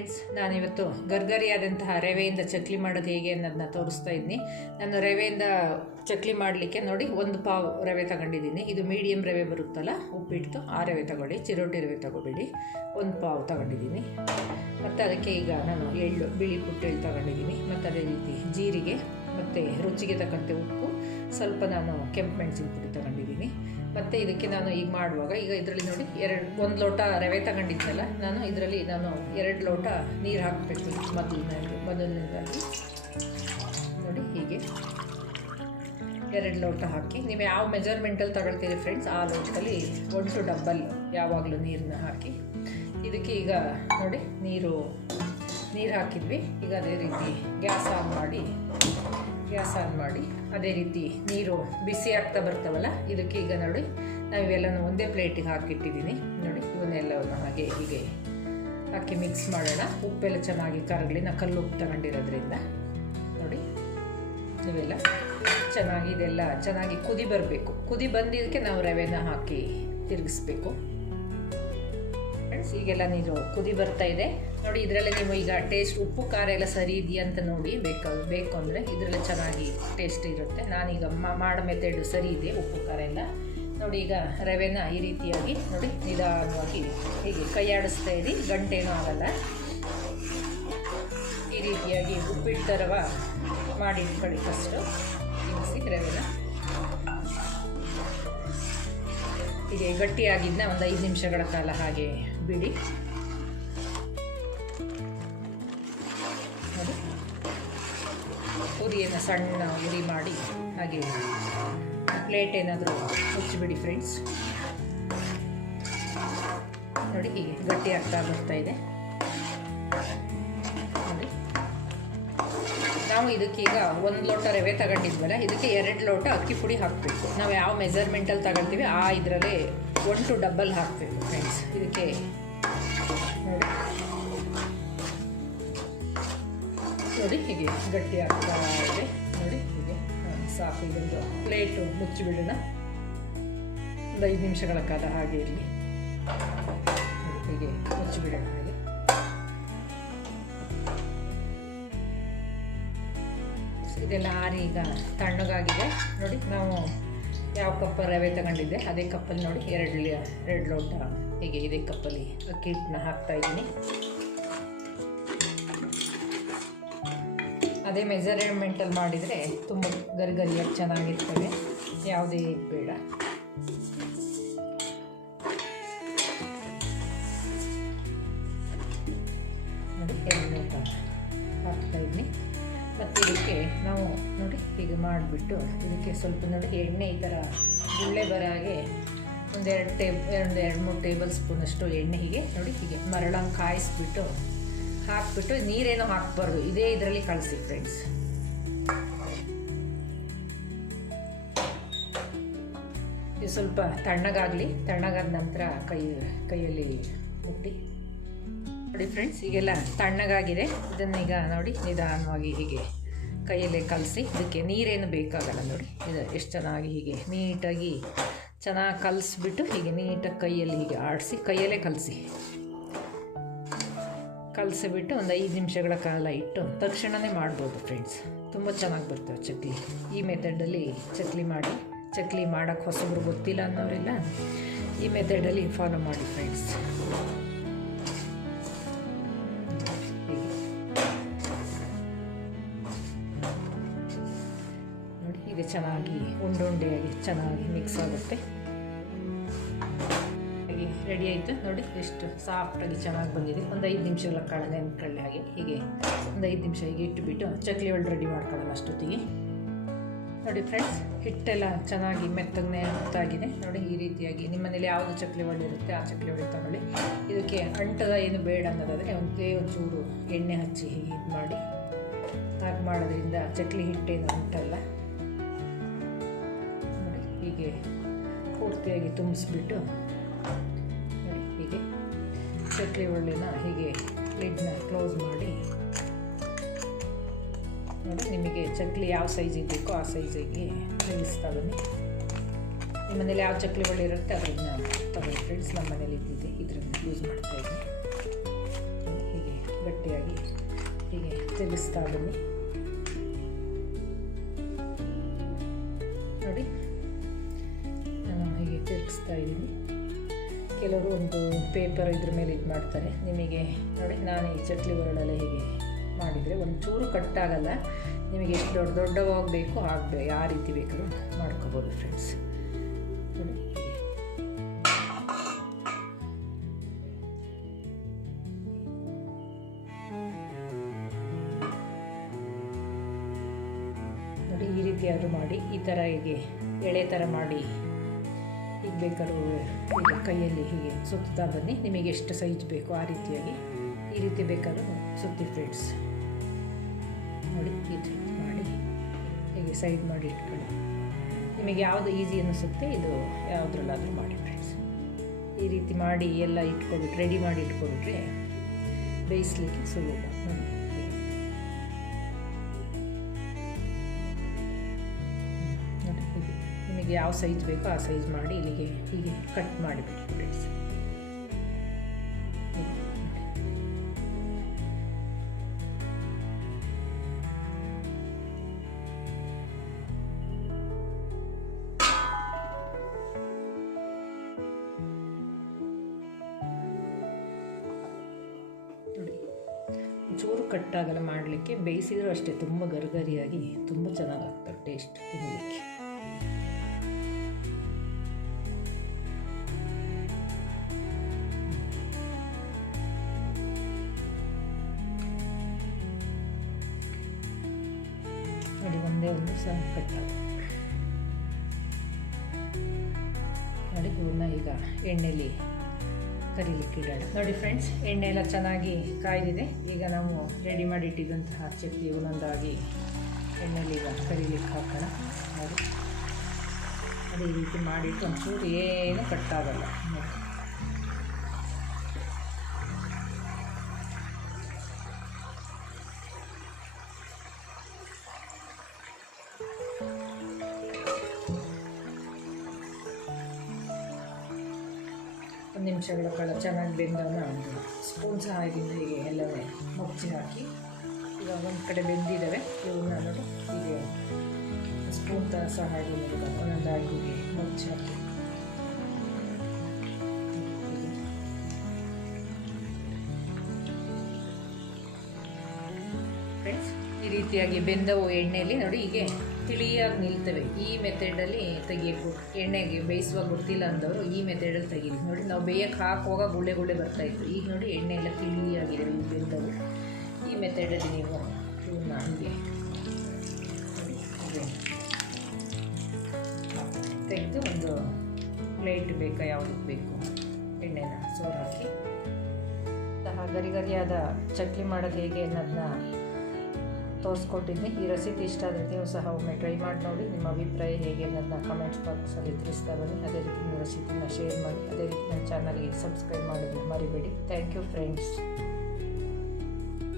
Friends ನಾನಿವತ್ತು ಗರ್ಗರಿಯಾದಂತಹ ರವೆಯಿಂದ ಚಕ್ಲಿ ಮಾಡೋದು ಹೇಗೆ ಅನ್ನೋದನ್ನ ತೋರಿಸ್ತಾ ಇದ್ದೀನಿ. ನಾನು ರವೆಯಿಂದ ಚಕ್ಲಿ ಮಾಡಲಿಕ್ಕೆ ನೋಡಿ ಒಂದು ಪಾವ್ ರವೆ ತಗೊಂಡಿದ್ದೀನಿ. ಇದು ಮೀಡಿಯಮ್ ರವೆ ಬರುತ್ತಲ್ಲ, ಉಪ್ಪಿಟ್ಟು, ಆ ರವೆ ತಗೊಳ್ಳಿ. ಚಿರೋಟಿ ರವೆ ತಗೋಬೇಡಿ. ಒಂದು ಪಾವ್ ತಗೊಂಡಿದ್ದೀನಿ. ಮತ್ತು ಅದಕ್ಕೆ ಈಗ ನಾನು ಎಳ್ಳು, ಬಿಳಿ ಪುಟ್ಟು ಎಳ್ಳು ತಗೊಂಡಿದ್ದೀನಿ. ಮತ್ತು ಅದೇ ರೀತಿ ಜೀರಿಗೆ, ಮತ್ತು ರುಚಿಗೆ ತಕ್ಕಂತೆ ಉಪ್ಪು. ಸ್ವಲ್ಪ ನಾನು ಕೆಂಪು ಮೆಣಸಿನ ಪುಡಿ ತಗೊಂಡಿದ್ದೀನಿ. ಮತ್ತು ಇದಕ್ಕೆ ನಾನು ಈಗ ಮಾಡುವಾಗ, ಈಗ ಇದರಲ್ಲಿ ನೋಡಿ ಎರಡು, ಒಂದು ಲೋಟ ರವೆ ತಗೊಂಡಿದ್ದಲ್ಲ ನಾನು ಇದರಲ್ಲಿ ನಾನು ಎರಡು ಲೋಟ ನೀರು ಹಾಕಬೇಕು ಮೊದಲನೇದು ಮೊದಲನೇದಾಗಿ. ನೋಡಿ ಹೀಗೆ. ಎರಡು ಲೋಟ ಹಾಕಿ, ನೀವು ಯಾವ ಮೆಜರ್ಮೆಂಟಲ್ಲಿ ತಗೊಳ್ತೀರಿ ಫ್ರೆಂಡ್ಸ್ ಆ ಲೋಟದಲ್ಲಿ ಒಂದು ಟು ಡಬ್ಬಲ್ ಯಾವಾಗಲೂ ನೀರನ್ನ ಹಾಕಿ. ಇದಕ್ಕೆ ಈಗ ನೋಡಿ ನೀರು ನೀರು ಹಾಕಿದ್ವಿ. ಈಗ ಅದೇ ರೀತಿ ಗ್ಯಾಸ್ ಆನ್ ಮಾಡಿ ಗ್ಯಾಸ್ ಆನ್ ಮಾಡಿ, ಅದೇ ರೀತಿ ನೀರು ಬಿಸಿ ಆಗ್ತಾ ಬರ್ತಾವಲ್ಲ, ಇದಕ್ಕೆ ಈಗ ನೋಡಿ ನಾವು ಇವೆಲ್ಲನೂ ಒಂದೇ ಪ್ಲೇಟಿಗೆ ಹಾಕಿಟ್ಟಿದ್ದೀನಿ. ನೋಡಿ, ಇವನ್ನೆಲ್ಲವನ್ನು ಹಾಗೆ ಹೀಗೆ ಹಾಕಿ ಮಿಕ್ಸ್ ಮಾಡೋಣ. ಉಪ್ಪೆಲ್ಲ ಚೆನ್ನಾಗಿ ಕರಗಲಿ, ನಾ ಕಲ್ಲು ಉಪ್ಪು ತಗೊಂಡಿರೋದ್ರಿಂದ. ನೋಡಿ, ಇವೆಲ್ಲ ಚೆನ್ನಾಗಿ ಇದೆಲ್ಲ ಚೆನ್ನಾಗಿ ಕುದಿ ಬರಬೇಕು. ಕುದಿ ಬಂದಿದ್ದಕ್ಕೆ ನಾವು ರವೆನ ಹಾಕಿ ತಿರುಗಿಸ್ಬೇಕು. ಫ್ರೆಂಡ್ಸ್ ಈಗೆಲ್ಲ ನೀರು ಕುದಿ ಬರ್ತಾ ಇದೆ. ನೋಡಿ, ಇದರಲ್ಲಿ ನೀವು ಈಗ ಟೇಸ್ಟ್ ಉಪ್ಪು, ಖಾರ ಎಲ್ಲ ಸರಿ ಇದೆಯಾ ಅಂತ ನೋಡಿ, ಬೇಕು ಬೇಕು ಅಂದರೆ ಇದರಲ್ಲಿ ಚೆನ್ನಾಗಿ ಟೇಸ್ಟ್ ಇರುತ್ತೆ. ನಾನೀಗ ಮಾಡೋ ಮೆಥಡು ಸರಿ ಇದೆ, ಉಪ್ಪು, ಖಾರ ಎಲ್ಲ. ನೋಡಿ, ಈಗ ರವೆನ ಈ ರೀತಿಯಾಗಿ ನೋಡಿ, ನಿಧಾನವಾಗಿ ಹೀಗೆ ಕೈಯಾಡಿಸ್ತಾ ಇರಿ, ಗಂಟೇನೂ ಆಗಲ್ಲ. ಈ ರೀತಿಯಾಗಿ ಉಪ್ಪಿಟ್ಟು ಥರವ ಮಾಡಿ ಇಟ್ಕೊಳ್ಳಿ ಫಸ್ಟು ಇಳಿಸಿ ರವೆನ. ಹೀಗೆ ಗಟ್ಟಿಯಾಗಿದ್ದನ್ನ ಒಂದು ಐದು ನಿಮಿಷಗಳ ಕಾಲ ಹಾಗೆ ಬಿಡಿ. ಉರಿಯನ್ನು ಸಣ್ಣ ಉರಿ ಮಾಡಿ ಹಾಗೆ ಪ್ಲೇಟ್ ಏನಾದರೂ ಮುಚ್ಚಿಬಿಡಿ ಫ್ರೆಂಡ್ಸ್ ನೋಡಿ ಹೀಗೆ ಗಟ್ಟಿ ಆಗ್ತಾ ಬರ್ತಾ ಇದೆ. ನಾವು ಇದಕ್ಕೀಗ ಒಂದು ಲೋಟ ರವೆ ತಗೊಂಡಿದ್ವಲ್ಲ, ಇದಕ್ಕೆ ಎರಡು ಲೋಟ ಅಕ್ಕಿ ಪುಡಿ ಹಾಕಬೇಕು. ನಾವು ಯಾವ ಮೆಜರ್ಮೆಂಟಲ್ಲಿ ತಗೊಳ್ತೀವಿ ಆ ಇದರಲ್ಲಿ ಒನ್ ಟು ಡಬ್ಬಲ್ ಹಾಕಬೇಕು ಫ್ರೆಂಡ್ಸ್ ಇದಕ್ಕೆ ನೋಡಿ ಹೀಗೆ ಗಟ್ಟಿ ಆಗ್ತಾ ಇದೆ. ನೋಡಿ ಹೀಗೆ. ಸಾಕು ಇದೊಂದು ಪ್ಲೇಟು ಮುಚ್ಚಿಬಿಡೋಣ. ಒಂದು ಐದು ನಿಮಿಷಗಳ ಕಾಲ ಹಾಗೆ ಇರಲಿ. ಹೀಗೆ ಮುಚ್ಚಿಬಿಡೋಣ ಹಾಗೆ. ಇದೆಲ್ಲ ಆರಿ ಈಗ ತಣ್ಣಗಾಗಿದೆ. ನೋಡಿ, ನಾವು ಯಾವ ಕಪ್ ರವೆ ತಗೊಂಡಿದ್ದೆ, ಅದೇ ಕಪ್ಪಲ್ಲಿ ನೋಡಿ, ಎರಡು ಎರಡು ಲೋಟ ಹೀಗೆ ಇದೇ ಕಪ್ಪಲ್ಲಿ. ಅಕ್ಕಿ ಹಿಟ್ಟನ್ನ ಹಾಕ್ತಾ ಇದ್ದೀನಿ. ಅದೇ ಮೆಜರ್ಮೆಂಟಲ್ಲಿ ಮಾಡಿದರೆ ತುಂಬ ಗರಿಗರಿಯಾಗಿ ಚೆನ್ನಾಗಿರ್ತವೆ. ಯಾವುದೇ ಬೇಡ. ಎಣ್ಣೆ ಮತ್ತು ಇದಕ್ಕೆ ನಾವು ನೋಡಿ ಹೀಗೆ ಮಾಡಿಬಿಟ್ಟು ಇದಕ್ಕೆ ಸ್ವಲ್ಪ ನೋಡಿ ಎಣ್ಣೆ ಈ ಥರ ಗುಳ್ಳೆ ಬರೋ ಹಾಗೆ ಒಂದೆರಡು ಟೇಬ್ ಒಂದು ಎರಡು ಮೂರು ಟೇಬಲ್ ಸ್ಪೂನಷ್ಟು ಎಣ್ಣೆ ಹೀಗೆ ನೋಡಿ ಹೀಗೆ ಮರಳಂಗೆ ಕಾಯಿಸ್ಬಿಟ್ಟು ಹಾಕ್ಬಿಟ್ಟು ನೀರೇನು ಹಾಕ್ಬಾರ್ದು. ಇದೇ ಇದರಲ್ಲಿ ಕಳಿಸಿ ಫ್ರೆಂಡ್ಸ್ ಇದು ಸ್ವಲ್ಪ ತಣ್ಣಗಾಗಲಿ. ತಣ್ಣಗಾದ ನಂತರ ಕೈ, ಕೈಯಲ್ಲಿ ಮುಟ್ಟಿ. ನೋಡಿ ಫ್ರೆಂಡ್ಸ್ ಈಗೆಲ್ಲ ತಣ್ಣಗಾಗಿದೆ. ಇದನ್ನೀಗ ನೋಡಿ, ನಿಧಾನವಾಗಿ ಹೀಗೆ ಕೈಯಲ್ಲೇ ಕಲಸಿ. ಇದಕ್ಕೆ ನೀರೇನು ಬೇಕಾಗಲ್ಲ ನೋಡಿ. ಇದು ಎಷ್ಟು ಚೆನ್ನಾಗಿ ಹೀಗೆ ನೀಟಾಗಿ ಚೆನ್ನಾಗಿ ಕಲಸಿಬಿಟ್ಟು ಹೀಗೆ ನೀಟಾಗಿ ಕೈಯಲ್ಲಿ ಹೀಗೆ ಆಡಿಸಿ, ಕೈಯಲ್ಲೇ ಕಲಸಿ. ಕಲಸಿಬಿಟ್ಟು ಒಂದು ಐದು ನಿಮಿಷಗಳ ಕಾಲ ಇಟ್ಟು ತಕ್ಷಣವೇ ಮಾಡ್ಬೋದು ಫ್ರೆಂಡ್ಸ್ ತುಂಬ ಚೆನ್ನಾಗಿ ಬರ್ತವೆ ಚಕ್ಲಿ. ಈ ಮೆಥಡಲ್ಲಿ ಚಕ್ಲಿ ಮಾಡಿ, ಚಕ್ಲಿ ಮಾಡೋಕ್ಕೆ ಹೊಸಬ್ರು ಗೊತ್ತಿಲ್ಲ ಅನ್ನೋರೆಲ್ಲ ಈ ಮೆಥಡಲ್ಲಿ ಫಾಲೋ ಮಾಡಿ ಫ್ರೆಂಡ್ಸ್ ನೋಡಿ ಚೆನ್ನಾಗಿ ಉಂಡೆ ಉಂಡೆಯಾಗಿ ಚೆನ್ನಾಗಿ ಮಿಕ್ಸ್ ಆಗುತ್ತೆ. ರೆಡಿ ಆಯಿತು. ನೋಡಿ, ಎಷ್ಟು ಸಾಫ್ಟಾಗಿ ಚೆನ್ನಾಗಿ ಬಂದಿದೆ. ಒಂದು ಐದು ನಿಮಿಷಗಳ ಕಾಳ ಕಳೆ ಹಾಗೆ ಹೀಗೆ ಒಂದು ಐದು ನಿಮಿಷ ಹೀಗೆ ಇಟ್ಟುಬಿಟ್ಟು ಚಕ್ಲಿ ಒಳ್ಳೆ ರೆಡಿ ಮಾಡ್ಕೊಳ್ಳೋಣ ಅಷ್ಟೊತ್ತಿಗೆ. ನೋಡಿ ಫ್ರೆಂಡ್ಸ್ ಹಿಟ್ಟೆಲ್ಲ ಚೆನ್ನಾಗಿ ಮೆತ್ತಗೆ ಮೆತ್ತಾಗಿದೆ. ನೋಡಿ, ಈ ರೀತಿಯಾಗಿ ನಿಮ್ಮ ಮನೇಲಿ ಯಾವುದು ಚಕ್ಲಿ ಒಳ್ಳೆ ಇರುತ್ತೆ, ಆ ಚಕ್ಲಿ ಒಳ್ಳೆ ತಗೊಳ್ಳಿ. ಇದಕ್ಕೆ ಅಂಟದ ಏನು ಬೇಡ ಅನ್ನೋದಾದರೆ ಒಂದೇ ಒಂಚೂರು ಎಣ್ಣೆ ಹಚ್ಚಿ ಹೀಗೆ ಇದು ಮಾಡಿ. ಹಾಗೆ ಮಾಡೋದ್ರಿಂದ ಚಕ್ಲಿ ಹಿಟ್ಟೇನು ಅಂಟಲ್ಲ ನೋಡಿ, ಹೀಗೆ ಪೂರ್ತಿಯಾಗಿ ತುಂಬಿಸ್ಬಿಟ್ಟು ಚಕ್ಲಿ ಒಳ್ಳಿನ ಹೀಗೆ ಲಿಡ್ನ ಕ್ಲೋಸ್ ಮಾಡಿ. ನೋಡಿ, ನಿಮಗೆ ಚಕ್ಲಿ ಯಾವ ಸೈಜಿಗೆ ಬೇಕೋ ಆ ಸೈಜಿಗೆ ಫ್ರೆಂಡ್ಸ್ತಾ ಬನ್ನಿ ನಿಮ್ಮ ಮನೇಲಿ ಯಾವ ಚಕ್ಲಿ ಒಳ್ಳೆ ಇರುತ್ತೆ ಅದನ್ನ ತಗೊಳ್ಳಿ ಫ್ರೆಂಡ್ಸ್ ನಮ್ಮ ಮನೇಲಿ ಇದ್ದಿದ್ದೆ ಇದರಿಂದ ಯೂಸ್ ಮಾಡ್ತಾ ಇದ್ದೀನಿ ಹೀಗೆ ಗಟ್ಟಿಯಾಗಿ ಹೀಗೆ ತಿರುಗಿಸ್ತಾ ಬನ್ನಿ. ನೋಡಿ ಹೀಗೆ ತಿರುಗಿಸ್ತಾ ಇದ್ದೀನಿ. ಕೆಲವರು ಒಂದು ಪೇಪರ್ ಇದ್ರ ಮೇಲೆ ಇದು ಮಾಡ್ತಾರೆ. ನಿಮಗೆ ನೋಡಿ, ನಾನು ಈ ಚಟ್ಲಿ ಹೊರಡಲ್ಲ ಹೀಗೆ ಮಾಡಿದರೆ ಒಂಚೂರು ಕಟ್ಟಾಗಲ್ಲ ನಿಮಗೆ ಎಷ್ಟು ದೊಡ್ಡ ದೊಡ್ಡವಾಗಬೇಕು ಆಗಬೇಕು ಯಾವ ರೀತಿ ಬೇಕಾದ್ರೂ ಮಾಡ್ಕೋಬೋದು ಫ್ರೆಂಡ್ಸ್ ನೋಡಿ ಈ ರೀತಿಯಾದರೂ ಮಾಡಿ, ಈ ಥರ ಹೀಗೆ ಎಳೆ ಥರ ಮಾಡಿ ಈಗ ಬೇಕಾದ್ರೂ ಈಗ ಕೈಯಲ್ಲಿ ಹೀಗೆ ಸುತ್ತಾ ಬನ್ನಿ. ನಿಮಗೆ ಎಷ್ಟು ಸೈಜ್ ಬೇಕು ಆ ರೀತಿಯಾಗಿ ಈ ರೀತಿ ಬೇಕಾದ್ರೂ ಸುತ್ತಿ ಫ್ರೆಂಡ್ಸ್ ನೋಡಿ, ಈ ರೀತಿ ಮಾಡಿ. ಹೀಗೆ ಸೈಡ್ ಮಾಡಿ ಇಟ್ಕೊಳ್ಳಿ. ನಿಮಗೆ ಯಾವುದು ಈಸಿ ಅನ್ನಿಸುತ್ತೆ ಇದು ಯಾವುದ್ರಲ್ಲಾದರೂ ಮಾಡಿ ಫ್ರೆಂಡ್ಸ್ ಈ ರೀತಿ ಮಾಡಿ ಎಲ್ಲ ಇಟ್ಕೊಬಿಟ್ಟು ರೆಡಿ ಮಾಡಿ ಇಟ್ಕೊಬಿಟ್ರೆ ಬೇಯಿಸ್ಲಿಕ್ಕೆ ಸುಲಭ. ನಿಮಗೆ ಯಾವ ಸೈಜ್ ಬೇಕೋ ಆ ಸೈಜ್ ಮಾಡಿ ಇಲ್ಲಿಗೆ ಹೀಗೆ ಕಟ್ ಮಾಡಿಬಿಡಿ ಫ್ರೆಂಡ್ಸ್ ಚೂರು ಕಟ್ಟಾಗಲ್ಲ ಮಾಡಲಿಕ್ಕೆ, ಬೇಯಿಸಿದರೂ ಅಷ್ಟೇ, ತುಂಬ ಗರಿಗರಿಯಾಗಿ, ತುಂಬ ಚೆನ್ನಾಗಾಗ್ತದೆ ಟೇಸ್ಟ್ ತಿನ್ನಲಿಕ್ಕೆ ಒಂದೇ ಕಟ್ಟಾಗ ನೋಡಿ ಈಗ ಎಣ್ಣೆಲಿ ಕರಿಲಿಕ್ಕೆ ಇಡೋಣ ನೋಡಿ ಫ್ರೆಂಡ್ಸ್ ಎಣ್ಣೆ ಎಲ್ಲ ಚೆನ್ನಾಗಿ ಕಾಯ್ದಿದೆ. ಈಗ ನಾವು ರೆಡಿ ಮಾಡಿ ಇಟ್ಟಿದ್ದಂತಹ ಚಟ್ನಿ ಒಂದೊಂದಾಗಿ ಎಣ್ಣೆಲಿ ಈಗ ಕರಿಲಿಕ್ಕೆ ಹಾಕೋಣ. ನೋಡಿ. ಅದೇ ರೀತಿ ಮಾಡಿಟ್ಟು ಒಂಚೂರು ಏನು ಕಟ್ಟಾಗಲ್ಲ ನಿಮಿಷಗಳ ಕಾಲ ಚೆನ್ನಾಗಿ ಒಂದು ಸ್ಪೂನ್ ಸಹಾಯದಿಂದ ಹೀಗೆ ಎಲ್ಲವೇ ಮುಚ್ಚಿ ಹಾಕಿ. ಈಗ ಒಂದು ಕಡೆ ಬೆಂದಿದ್ದಾವೆ ಇವನ್ನ ನೋಡಿ, ಹೀಗೆ ಸ್ಪೂನ್ ಥರ ಸಹಾಯದಿಂದ ಒಂದೊಂದಾಗಿ ಹೀಗೆ ಮುಚ್ಚಿ ಹಾಕಿ. ಈ ರೀತಿಯಾಗಿ ಬೆಂದವು ಎಣ್ಣೆಯಲ್ಲಿ. ನೋಡಿ, ಹೀಗೆ ತಿಳಿಯಾಗಿ ನಿಲ್ತವೆ. ಈ ಮೆಥಡಲ್ಲಿ ತೆಗಿಯಬೇಕು ಎಣ್ಣೆಗೆ ಬೇಯಿಸುವಾಗ ಗೊತ್ತಿಲ್ಲ ಅಂದವರು ಈ ಮೆಥಡಲ್ಲಿ ತೆಗೀರಿ ನೋಡಿ, ನಾವು ಬೇಯಕ್ಕೆ ಹಾಕುವಾಗ ಗುಳ್ಳೆ ಗುಳ್ಳೆ ಬರ್ತಾ ಇತ್ತು. ಈಗ ನೋಡಿ ಎಣ್ಣೆ ಎಲ್ಲ ತಿಳಿಯಾಗಿದೆ ಈ ಬೆಂದವು. ಈ ಮೆಥಡಲ್ಲಿ ನೀವು ಇವನ್ನ ಹೀಗೆ ತೆಗೆದು ಒಂದು ಪ್ಲೇಟ್ ಬೇಕಾ ಯಾವುದಕ್ಕೆ ಬೇಕು? ಎಣ್ಣೆನ ಸೋರ್ ಹಾಕಿ. ಗರಿ ಗರಿಯಾದ ಚಟ್ನಿ ಮಾಡೋದು ಹೇಗೆ ಅನ್ನೋದನ್ನ ತೋರಿಸ್ಕೊಟ್ಟಿದ್ದೀನಿ ಈ ರೆಸಿಪಿ ಇಷ್ಟ ಆದರೆ ನೀವು ಸಹ ಒಮ್ಮೆ ಟ್ರೈ ಮಾಡಿ ನೋಡಿ. ನಿಮ್ಮ ಅಭಿಪ್ರಾಯ ಹೇಗೆ ಅನ್ನೋದನ್ನ ಕಮೆಂಟ್ಸ್ ಬಾಕ್ಸಲ್ಲಿ ತಿಳಿಸ್ತಾ ಬನ್ನಿ. ಅದೇ ರೀತಿ ನಿಮ್ಮ ರೆಸಿಪಿನ ಶೇರ್ ಮಾಡಿ. ಅದೇ ರೀತಿ ನನ್ನ ಚಾನಲ್ಗೆ ಸಬ್ಸ್ಕ್ರೈಬ್ ಮಾಡೋದು ಮರಿಬೇಡಿ. Thank you friends